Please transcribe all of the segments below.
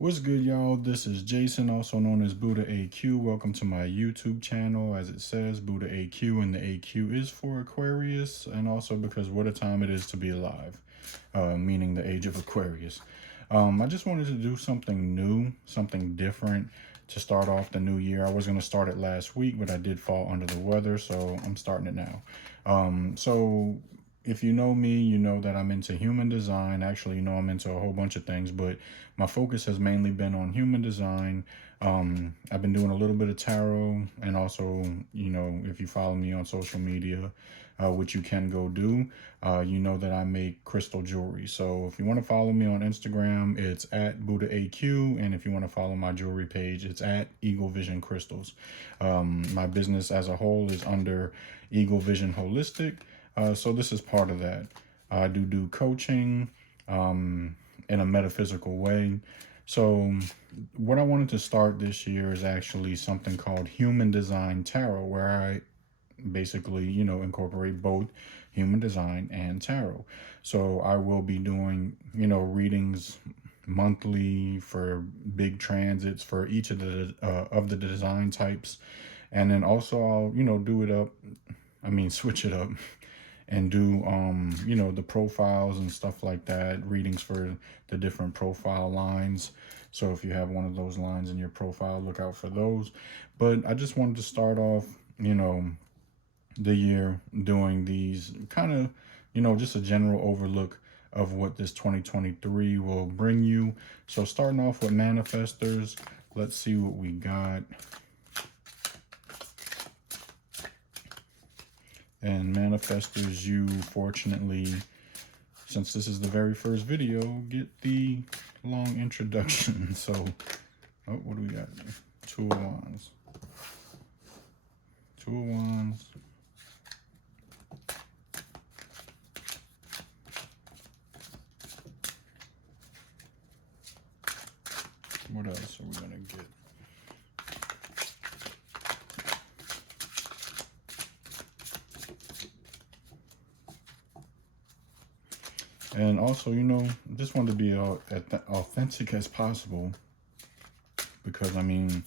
What's good, y'all? This is Jason, also known as Buddha AQ. Welcome to my YouTube channel. As it says, Buddha AQ, and the AQ is for Aquarius, and also because what a time it is to be alive, meaning the age of Aquarius. I just wanted to do something new, something different to start off the new year. I was going to start it last week, but I did fall under the weather, so I'm starting it now. So if you know me, you know that I'm into human design. Actually, you know I'm into a whole bunch of things, but my focus has mainly been on human design. I've been doing a little bit of tarot, and also, you know, if you follow me on social media, which you can go do, you know that I make crystal jewelry. So if you want to follow me on Instagram, it's at Buddha AQ, and if you want to follow my jewelry page, it's at Eagle Vision Crystals. My business as a whole is under Eagle Vision Holistic. So this is part of that. I do coaching in a metaphysical way. So what I wanted to start this year is actually something called Human Design Tarot, where I basically, you know, incorporate both human design and tarot. So I will be doing, you know, readings monthly for big transits for each of the design types. And then also I'll, you know, switch it up and do you know, the profiles and stuff like that, readings for the different profile lines. So if you have one of those lines in your profile, look out for those. But I just wanted to start off, you know, the year doing these kind of, you know, just a general overlook of what this 2023 will bring you. So starting off with Manifestors, let's see what we got. And Manifestors, you fortunately, since this is the very first video, get the long introduction. So, oh, what do we got? Two of Wands. Two of Wands. What else are we gonna get? And also, you know, just want to be as authentic as possible, because I mean,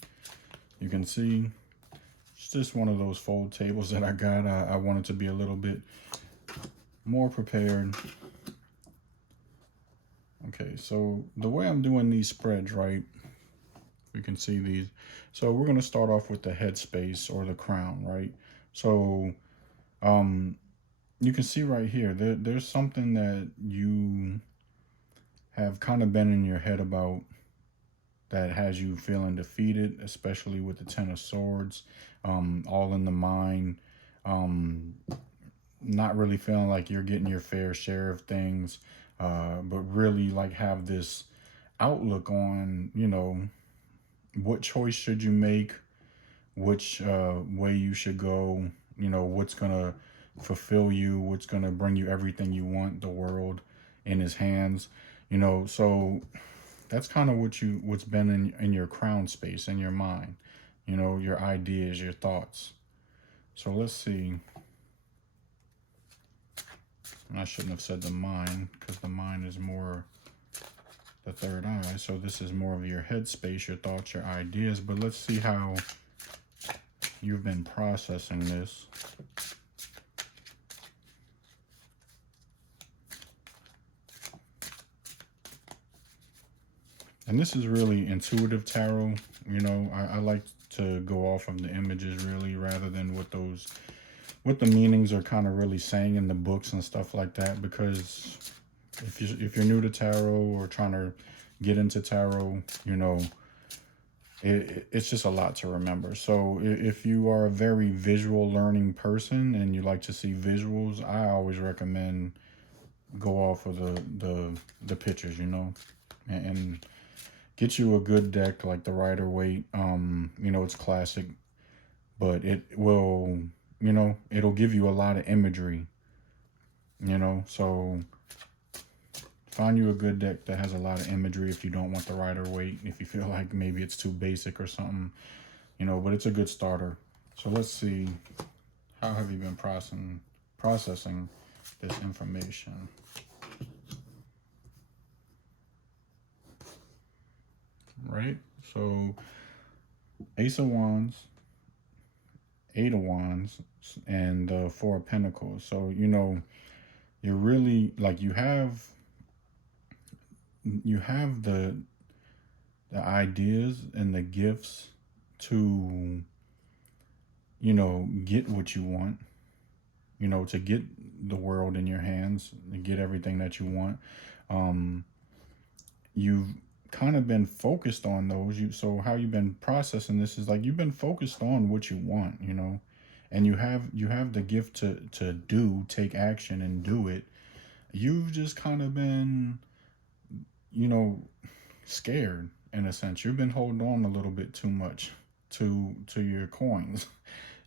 you can see it's just one of those fold tables that I got. I wanted to be a little bit more prepared. Okay, so the way I'm doing these spreads, right, we can see these. So we're going to start off with the headspace or the crown, right? So you can see right here, there's something that you have kind of been in your head about that has you feeling defeated, especially with the Ten of Swords, all in the mind, not really feeling like you're getting your fair share of things, but really like have this outlook on, you know, what choice should you make, which way you should go, you know, what's going to fulfill you, what's going to bring you everything you want, the world in his hands, you know. So that's kind of what's been in your crown space, in your mind, you know, your ideas, your thoughts. So let's see. And I shouldn't have said the mind, because the mind is more the third eye. So this is more of your head space, your thoughts, your ideas. But let's see how you've been processing this. And this is really intuitive tarot. You know, I like to go off of the images really, rather than what the meanings are kind of really saying in the books and stuff like that. Because if you're new to tarot or trying to get into tarot, you know, it's just a lot to remember. So if you are a very visual learning person and you like to see visuals, I always recommend go off of the pictures, you know, and get you a good deck like the Rider-Waite. You know, it's classic, but it will, you know, it'll give you a lot of imagery, you know. So find you a good deck that has a lot of imagery if you don't want the Rider-Waite, if you feel like maybe it's too basic or something, you know, but it's a good starter. So let's see, how have you been processing this information? right? So Ace of Wands, Eight of Wands, and Four of Pentacles. So, you're really like you have the ideas and the gifts to, get what you want, to get the world in your hands, to get everything that you want. Um, you've kind of been focused on those. So how you've been processing this is like you've been focused on what you want, and you have the gift to take action and do it. You've just kind of been, you know, scared in a sense. You've been holding on a little bit too much to your coins.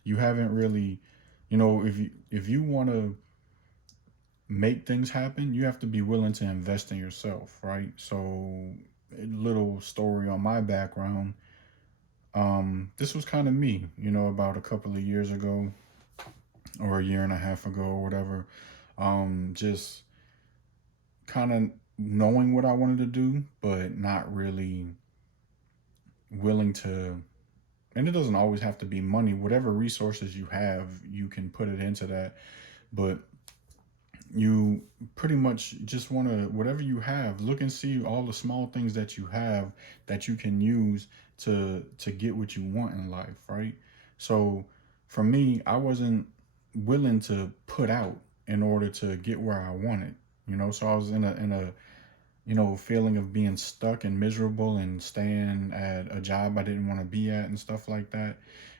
You haven't really, if you want to make things happen, you have to be willing to invest in yourself, right? So, a little story on my background. This was kind of me, about a couple of years ago or a year and a half ago or whatever. Just kind of knowing what I wanted to do, but not really willing to. And it doesn't always have to be money. Whatever resources you have, you can put it into that. But you pretty much just want to, whatever you have, look and see all the small things that you have that you can use to get what you want in life, right? So for me, I wasn't willing to put out in order to get where I wanted, so I was in a feeling of being stuck and miserable and staying at a job I didn't want to be at and stuff like that.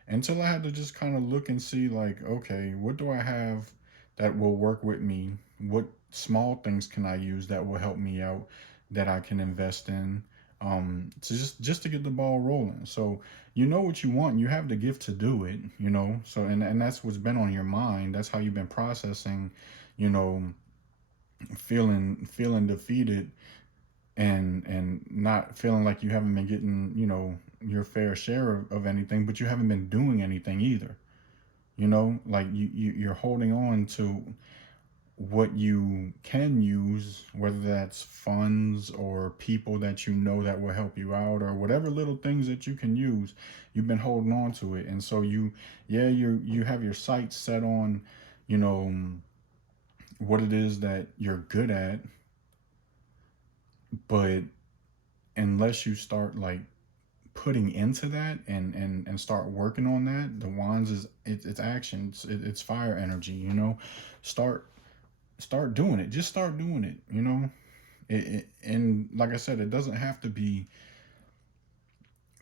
Until I had to just kind of look and see, like, okay, what do I have that will work with me? What small things can I use that will help me out, that I can invest in, to just to get the ball rolling. So you know what you want, you have the gift to do it, So and that's what's been on your mind. That's how you've been processing, you know, feeling defeated and not feeling like you haven't been getting, your fair share of anything, but you haven't been doing anything either. Like you're holding on to what you can use, whether that's funds or people that that will help you out, or whatever little things that you can use. You've been holding on to it, and so you have your sights set on, you know what it is that you're good at, but unless you start like putting into that and start working on that, the wands is it's action, it's fire energy, start doing it, just start doing it, and like I said, it doesn't have to be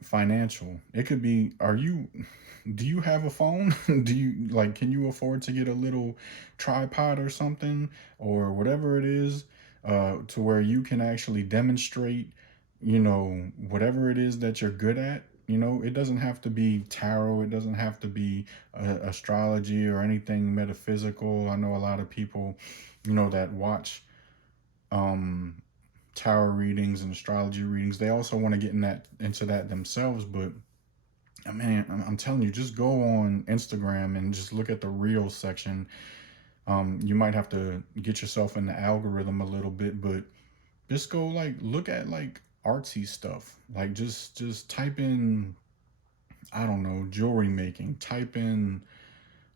financial. It could be, do you have a phone? Do you, like, can you afford to get a little tripod or something, or whatever it is, to where you can actually demonstrate, whatever it is that you're good at. It doesn't have to be tarot, it doesn't have to be astrology or anything metaphysical. I know a lot of people, that watch um tarot readings and astrology readings. They also want to get into that themselves. But I mean, I'm telling you, just go on Instagram and just look at the reels section. You might have to get yourself in the algorithm a little bit, but just go, like, look at like artsy stuff. Like, just type in, I don't know, jewelry making. Type in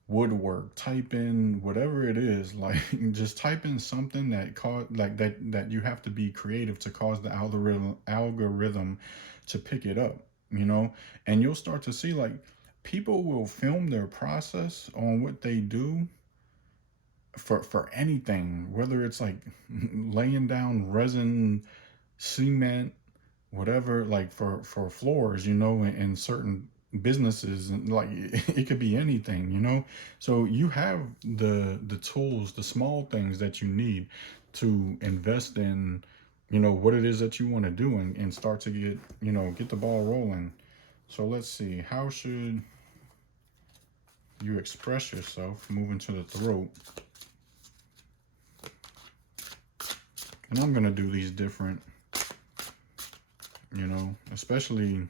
woodwork, type in whatever it is, like, just type in something that cause like that you have to be creative to cause the algorithm to pick it up, and you'll start to see, like, people will film their process on what they do for anything, whether it's like laying down resin, cement, whatever, like for floors, in certain businesses, and like it could be anything, so you have the tools, the small things that you need to invest in, what it is that you want to do, and start to get the ball rolling. So let's see, how should you express yourself? Moving to the throat. And I'm gonna do these different, especially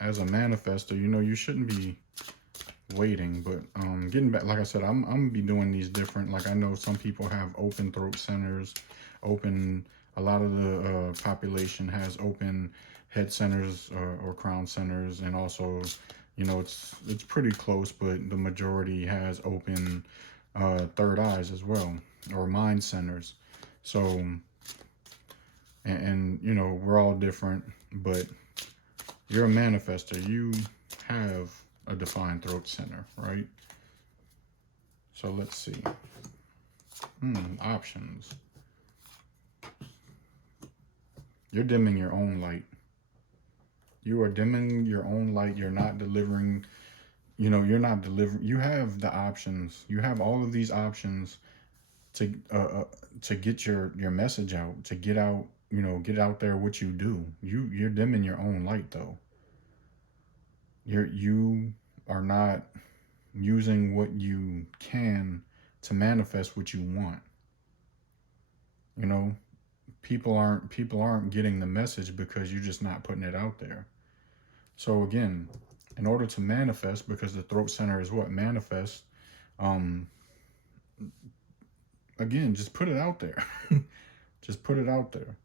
as a manifester, you shouldn't be waiting. But getting back, like I said, I'm gonna be doing these different. Like, I know some people have open throat centers, open A lot of the population has open head centers or crown centers, and also, it's pretty close, but the majority has open third eyes as well, or mind centers. So, and we're all different, but you're a manifester. You have a defined throat center, right? So let's see. Options. You're dimming your own light. You are dimming your own light. You're not delivering, you're not delivering. You have the options. You have all of these options to get your message out, to get out, get out there what you do. You're dimming your own light though. You are not using what you can to manifest what you want. You know, people aren't getting the message because you're just not putting it out there. So again, in order to manifest, because the throat center is what manifests, um, again, just put it out there. Just put it out there.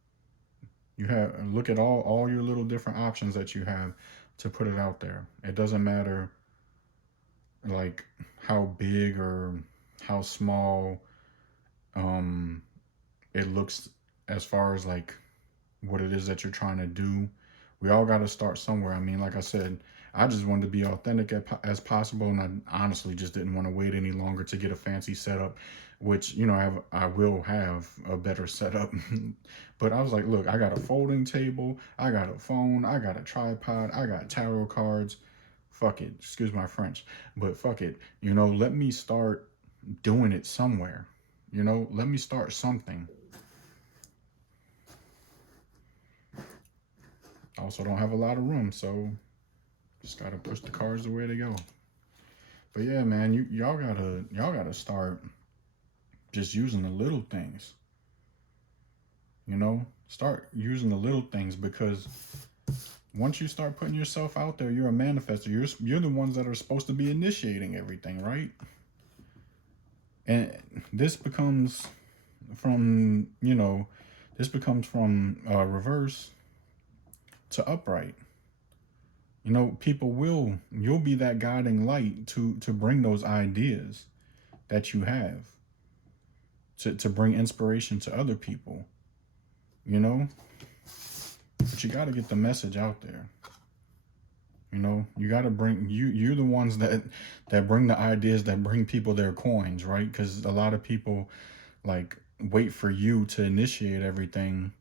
You have look at all your little different options that you have to put it out there. It doesn't matter like how big or how small it looks as far as like what it is that you're trying to do. We all got to start somewhere. I mean, like I said, I just wanted to be authentic as possible, and I honestly just didn't want to wait any longer to get a fancy setup, which I will have a better setup. But I was like, look, I got a folding table, I got a phone, I got a tripod, I got tarot cards. Fuck it, excuse my French, but fuck it. Let me start doing it somewhere. Let me start something. I also don't have a lot of room, so just gotta push the cards the way they go. But yeah, man, y'all gotta start just using the little things. Start using the little things, because once you start putting yourself out there, you're a manifester. You're the ones that are supposed to be initiating everything, right? And this becomes from reverse to upright. You'll be that guiding light to bring those ideas that you have, to bring inspiration to other people, but you got to get the message out there. You got to bring, you're the ones that bring the ideas, that bring people their coins, right? Because a lot of people like wait for you to initiate everything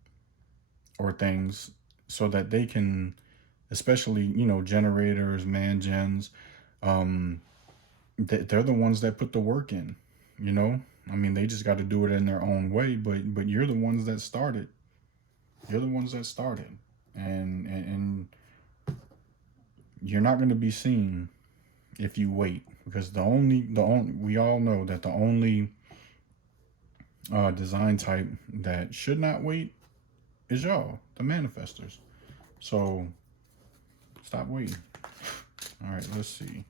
or things so that they can, especially generators, man gens, they're the ones that put the work in. I mean, they just got to do it in their own way, but you're the ones that started. You're the ones that started, and you're not going to be seen if you wait, because the only we all know that the only design type that should not wait is y'all, the manifestors. So stop waiting. All right, let's see.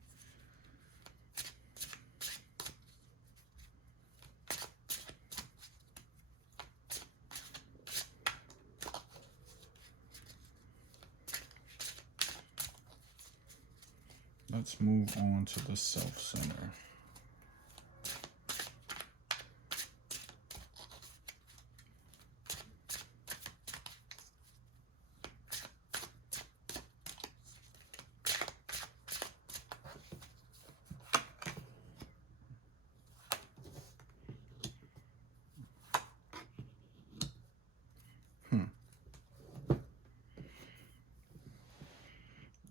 Let's move on to the self-center.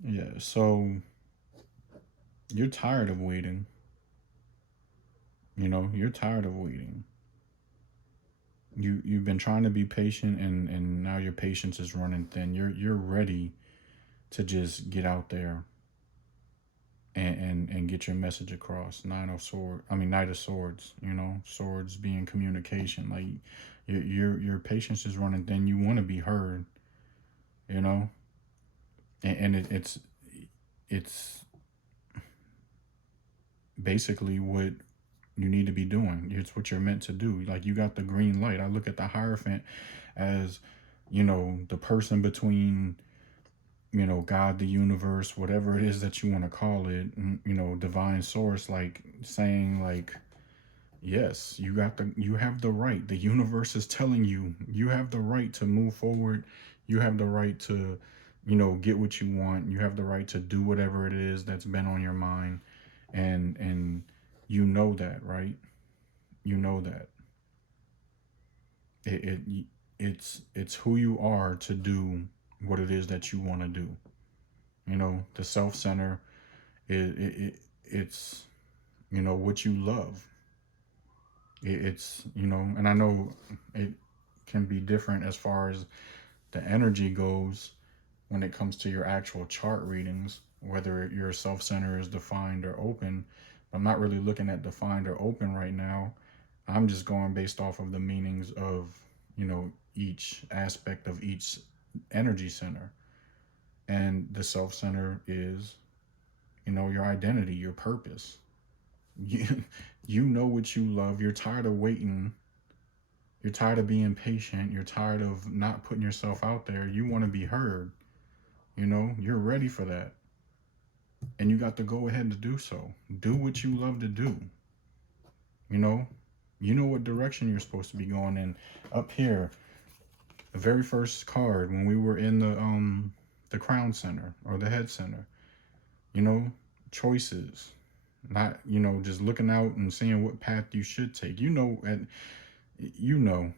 Yeah, so you're tired of waiting. You're tired of waiting. You've been trying to be patient, and now your patience is running thin. You're ready to just get out there and get your message across. Knight of Swords. Swords being communication. Like your patience is running thin. You want to be heard. And it's basically what you need to be doing. It's what you're meant to do. Like, you got the green light. I look at the Hierophant as, the person between, God, the universe, whatever it is that you want to call it, divine source, like saying like, yes, you have the right. The universe is telling you, you have the right to move forward. You have the right to, get what you want. You have the right to do whatever it is that's been on your mind. And you know that, right? You know that. It, it it's who you are to do what it is that you want to do. The self center, it's what you love. It's and I know it can be different as far as the energy goes when it comes to your actual chart readings, whether your self center is defined or open. I'm not really looking at defined or open right now. I'm just going based off of the meanings of each aspect of each energy center. And the self center is your identity, your purpose. You, you know what you love. You're tired of waiting. You're tired of being patient. You're tired of not putting yourself out there. You want to be heard. You're ready for that. And you got to go ahead to do so. Do what you love to do. You know, you know what direction you're supposed to be going in. Up here, the very first card when we were in the crown center or the head center, choices. Not, just looking out and seeing what path you should take. You know you know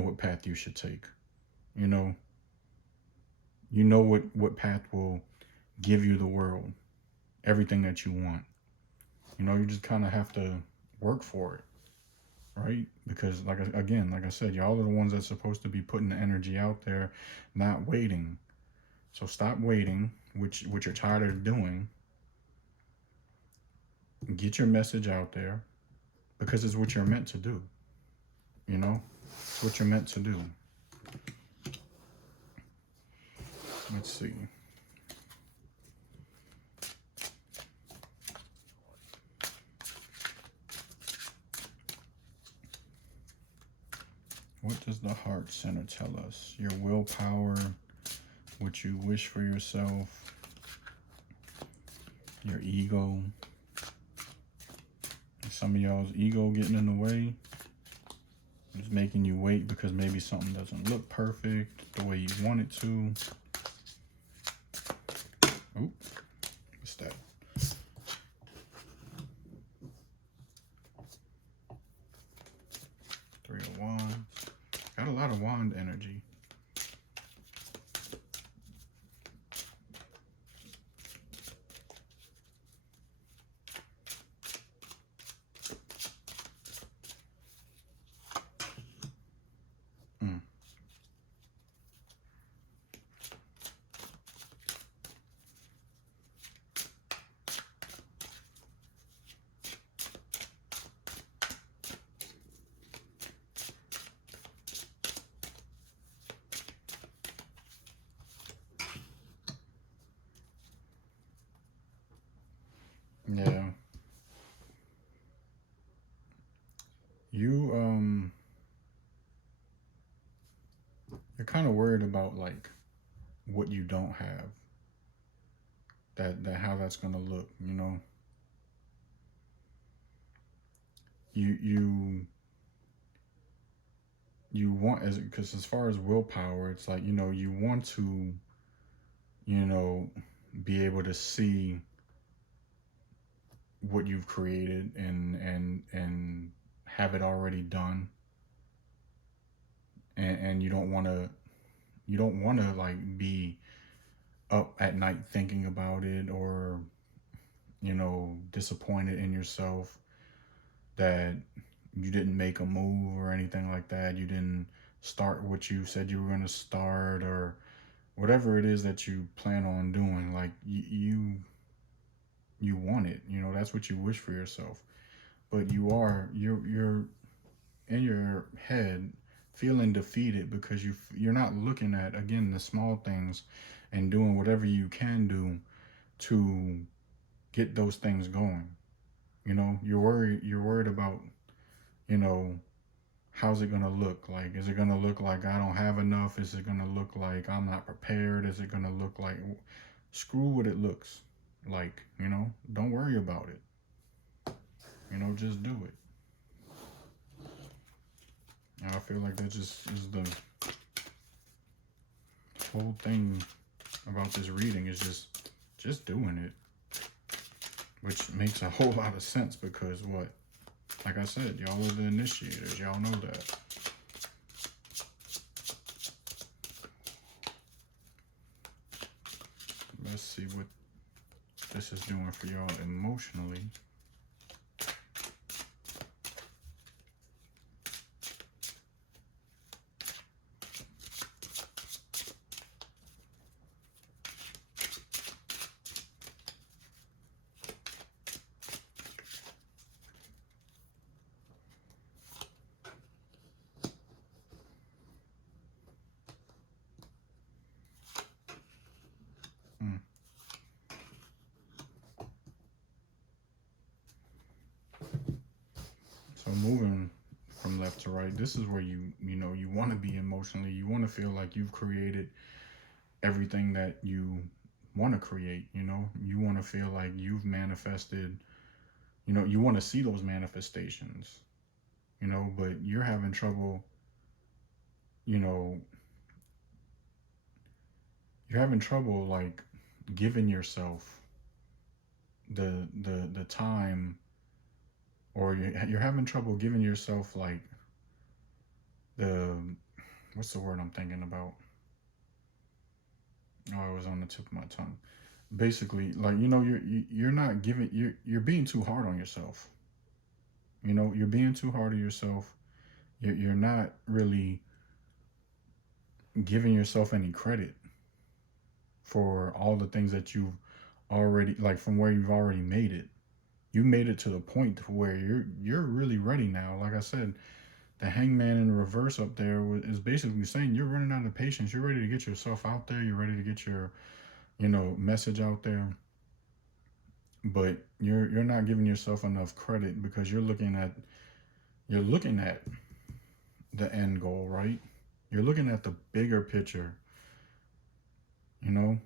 what path you should take. You know, what path will give you the world, everything that you want. You just kind of have to work for it, right? Because like I said, y'all are the ones that's supposed to be putting the energy out there, not waiting. So stop waiting, which you're tired of doing. Get your message out there because it's what you're meant to do. It's what you're meant to do. Let's see. What does the heart center tell us? Your willpower, what you wish for yourself, your ego. Some of y'all's ego getting in the way. It's making you wait because maybe something doesn't look perfect the way you want it to. Oh, what's that? Three of Wands. Got a lot of wand energy. Yeah. You're kind of worried about like what you don't have. That how that's gonna look, You want because as far as willpower, it's like, you want to, be able to see what you've created and have it already done. And you don't want to like be up at night thinking about it or disappointed in yourself that you didn't make a move or anything like that. You didn't start what you said you were going to start or whatever it is that you plan on doing. Like you want it, that's what you wish for yourself. But you're in your head feeling defeated because you're not looking at, again, the small things and doing whatever you can do to get those things going. You know, you're worried about, you know, how's it gonna look? Like, is it gonna look like I don't have enough? Is it gonna look like I'm not prepared? Is it gonna look like, screw what it looks like, you know? Don't worry about it. You know, just do it. And I feel like that just is the whole thing about this reading is just doing it. Which makes a whole lot of sense because what? Like I said, y'all are the initiators. Y'all know that. Let's see what this is doing for y'all emotionally. Mm. So moving from left to right, this is where you know you want to be emotionally. You want to feel like you've created everything that you want to create. You know, you want to feel like you've manifested. You know, you want to see those manifestations. You know, but you're having trouble. You know, you're having trouble like giving yourself the time, or you're having trouble giving yourself like the, what's the word I'm thinking about? Oh, it was on the tip of my tongue. Basically, like, you know, you're not giving, you're being too hard on yourself. You know, you're being too hard on yourself. You're not really giving yourself any credit for all the things that you've already, like, from where you've already made it. You made it to the point where you're really ready now. Like I said, the hangman in reverse up there is basically saying you're running out of patience. You're ready to get yourself out there. You're ready to get your, you know, message out there. But you're not giving yourself enough credit because you're looking at the end goal, right? You're looking at the bigger picture, you know,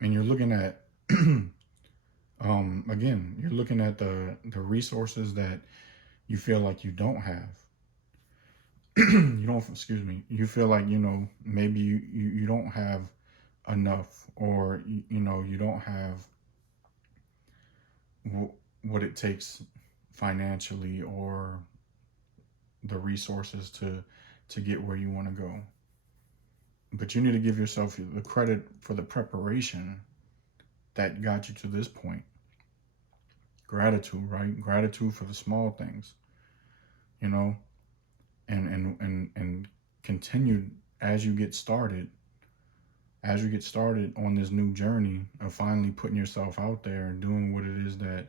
and you're looking at again, you're looking at the resources that you feel like you don't have. You don't, excuse me, you feel like, you know, maybe you don't have enough, or you know, you don't have what it takes financially or the resources to get where you want to go. But you need to give yourself the credit for the preparation that got you to this point. Gratitude, right? Gratitude for the small things, you know, and continue as you get started. As you get started on this new journey of finally putting yourself out there and doing what it is that,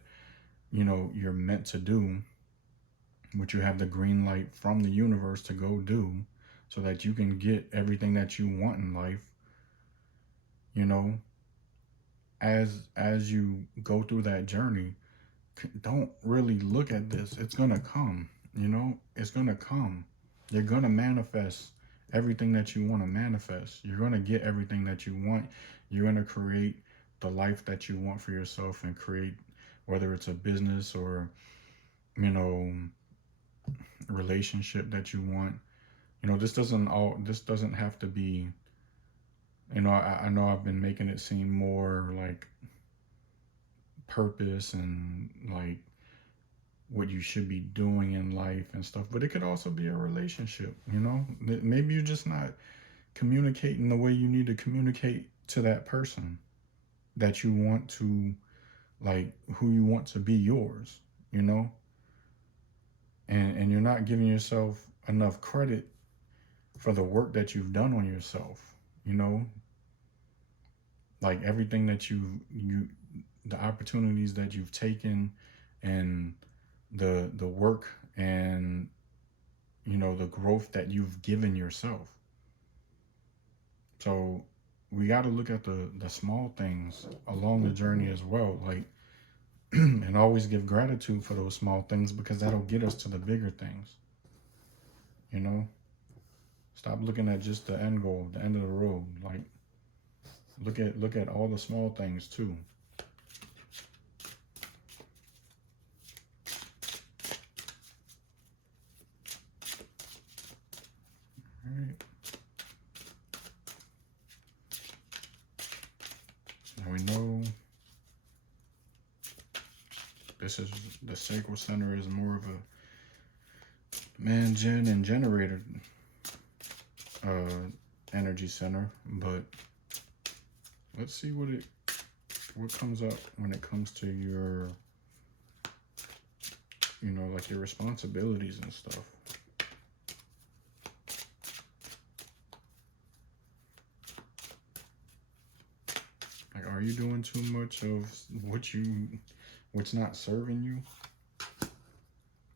you know, you're meant to do, what you have the green light from the universe to go do, so that you can get everything that you want in life, you know, as you go through that journey. Don't really look at this. It's gonna come, you know, it's gonna come. You're gonna manifest everything that you want to manifest. You're gonna get everything that you want. You're gonna create the life that you want for yourself, and create, whether it's a business or, you know, relationship that you want. You know, this doesn't have to be, you know, I know I've been making it seem more like purpose and like what you should be doing in life and stuff, but it could also be a relationship, you know. Maybe you're just not communicating the way you need to communicate to that person that you want to, like, who you want to be yours, you know. And you're not giving yourself enough credit for the work that you've done on yourself, you know, like everything that the opportunities that you've taken, and the work, and, you know, the growth that you've given yourself. So we got to look at the small things along the journey as well. Like, And always give gratitude for those small things, because that'll get us to the bigger things. You know, stop looking at just the end goal, the end of the road. Like, look at all the small things too. All right. Now we know this is the sacral center is more of a man, gen, and generator energy center, but let's see what comes up when it comes to your, like your responsibilities and stuff. Like, are you doing too much of what's not serving you?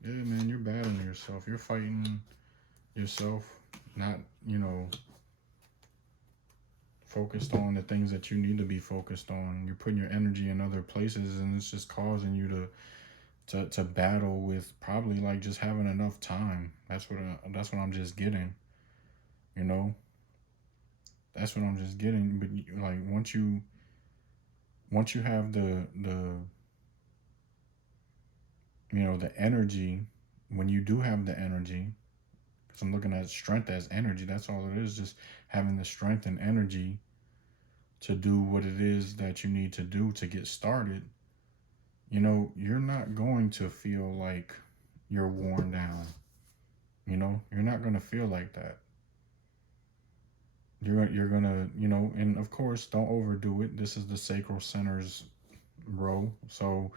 Yeah, man, you're battling yourself. You're fighting yourself, not, focused on the things that you need to be focused on. You're putting your energy in other places, and it's just causing you to battle with probably like just having enough time. That's what I'm just getting. You know, that's what I'm just getting. But like once you have the energy, when you do have the energy, because I'm looking at strength as energy. That's all it is. Just having the strength and energy to do what it is that you need to do to get started. You're not going to feel like you're worn down. You're not going to feel like that. You're going to, and of course, don't overdo it. This is the sacral center's role. So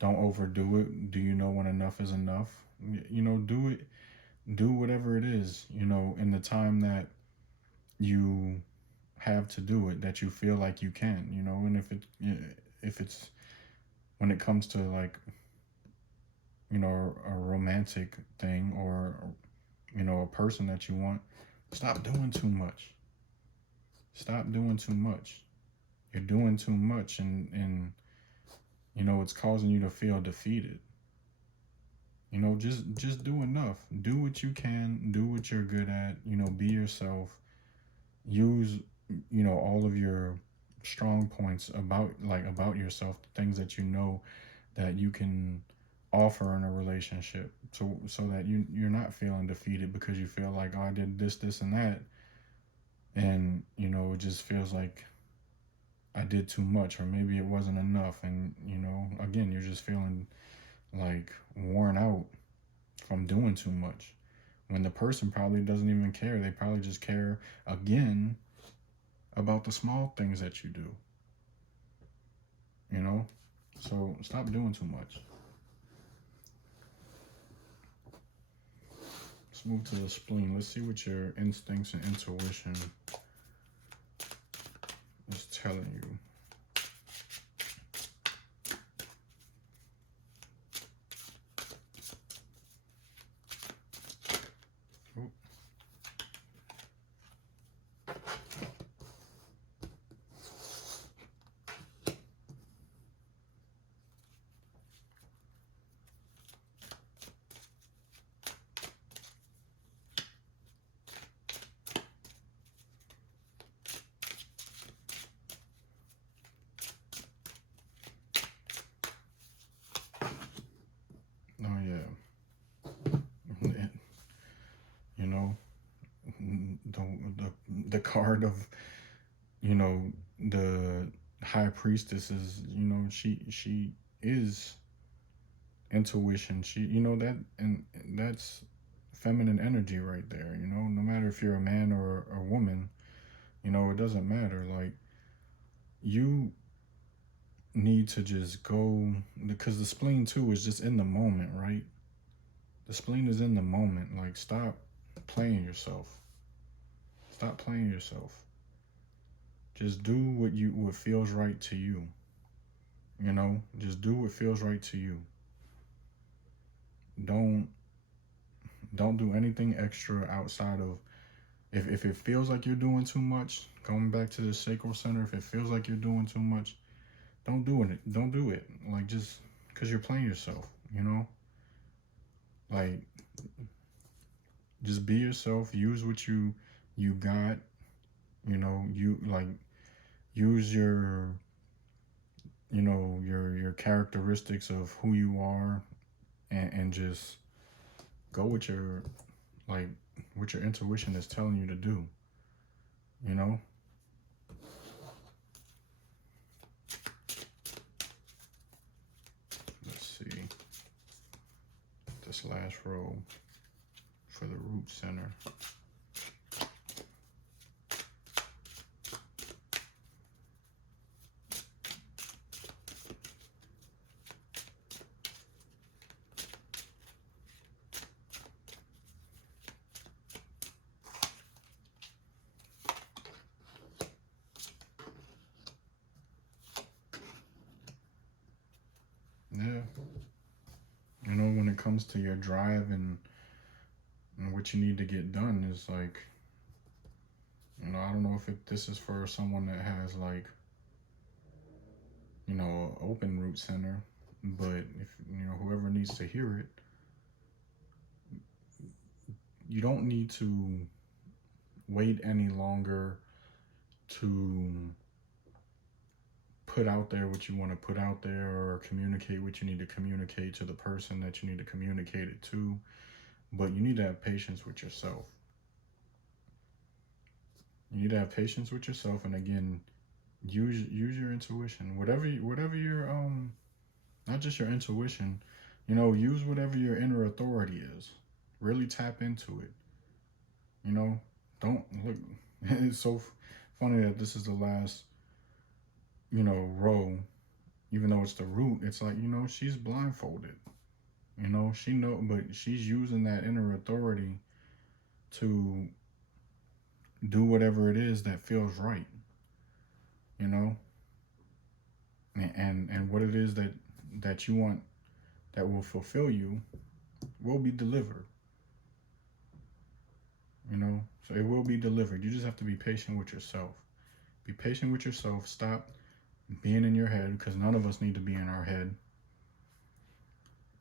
don't overdo it. Do you know when enough is enough? Do it. Do whatever it is, in the time that you have to do it, that you feel like you can, and if it's when it comes to like, a romantic thing, or a person that you want, stop doing too much. Stop doing too much. You're doing too much, and it's causing you to feel defeated. Just do enough. Do what you can. Do what you're good at. Be yourself. Use all of your strong points about yourself, the things that that you can offer in a relationship, so that you're not feeling defeated because you feel like, oh, I did this and that, and it just feels like I did too much, or maybe it wasn't enough, and again, you're just feeling like worn out from doing too much, when the person probably doesn't even care. They probably just care, again, about the small things that you do. So stop doing too much. Let's move to the spleen. Let's see what your instincts and intuition is telling you. Oh yeah. you know, the card of, the high priestess is, she is intuition. She, that, and that's feminine energy right there. No matter if you're a man or a woman, it doesn't matter. Like, you need to just go, because the spleen too is just in the moment, right? The spleen is in the moment. Like, stop playing yourself. Stop playing yourself. Just do what feels right to you. Just do what feels right to you. Don't don't do anything extra outside of, if it feels like you're doing too much, going back to the sacral center, if it feels like you're doing too much, don't do it. Don't do it. Like, just because you're playing yourself, you know? Like, just be yourself, use what you got, you know, you like use your your characteristics of who you are, and just go with your like what your intuition is telling you to do, you know? Let's see. This last row for the root center. Yeah. You know, when it comes to your drive and what you need to get done, is like, you know, I don't know if this is for someone that has like, you know, open root center, but if, you know, whoever needs to hear it, you don't need to wait any longer to put out there what you want to put out there, or communicate what you need to communicate to the person that you need to communicate it to. But you need to have patience with yourself. You need to have patience with yourself, and again, use your intuition. Whatever your not just your intuition, you know, use whatever your inner authority is. Really tap into it. You know, don't look. It's so funny that this is the last, you know, row. Even though it's the root, it's like, you know, she's blindfolded. You know, she know, but she's using that inner authority to do whatever it is that feels right. You know, and what it is that you want, that will fulfill you, will be delivered. You know, so it will be delivered. You just have to be patient with yourself. Be patient with yourself. Stop being in your head, because none of us need to be in our head.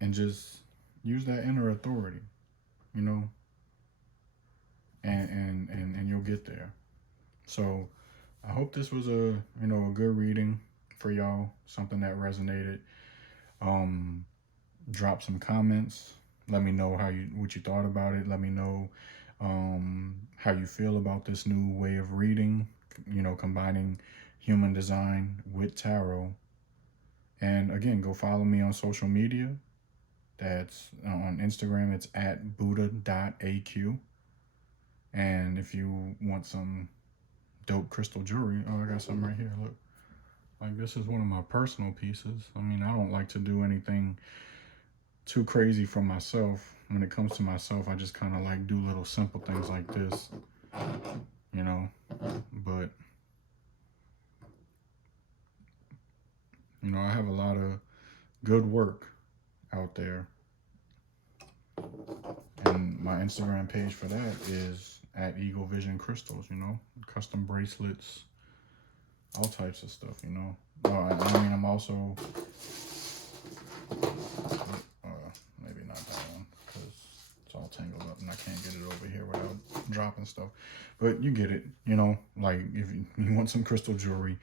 And just use that inner authority, you know, and you'll get there. So I hope this was a a good reading for y'all, something that resonated. Drop some comments. Let me know what you thought about it. Let me know how you feel about this new way of reading, you know, combining human design with tarot. And again, go follow me on social media. That's on Instagram, it's at buddha.aq. And if you want some dope crystal jewelry, oh, I got some right here. Look, like, this is one of my personal pieces. I mean, I don't like to do anything too crazy for myself. When it comes to myself, I just kind of like do little simple things like this, you know. But, you know, I have a lot of good work out there. And my Instagram page for that is at Eagle Vision Crystals, you know, custom bracelets, all types of stuff, you know. I mean, I'm also, maybe not that one, because it's all tangled up and I can't get it over here without dropping stuff. But you get it, you know, like if you want some crystal jewelry,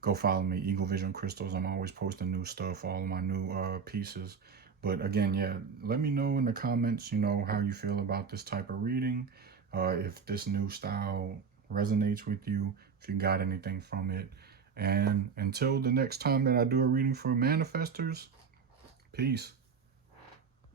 go follow me, Eagle Vision Crystals. I'm always posting new stuff, all of my new pieces. But again, yeah, let me know in the comments, you know, how you feel about this type of reading. If this new style resonates with you, if you got anything from it. And until the next time that I do a reading for Manifestors, peace.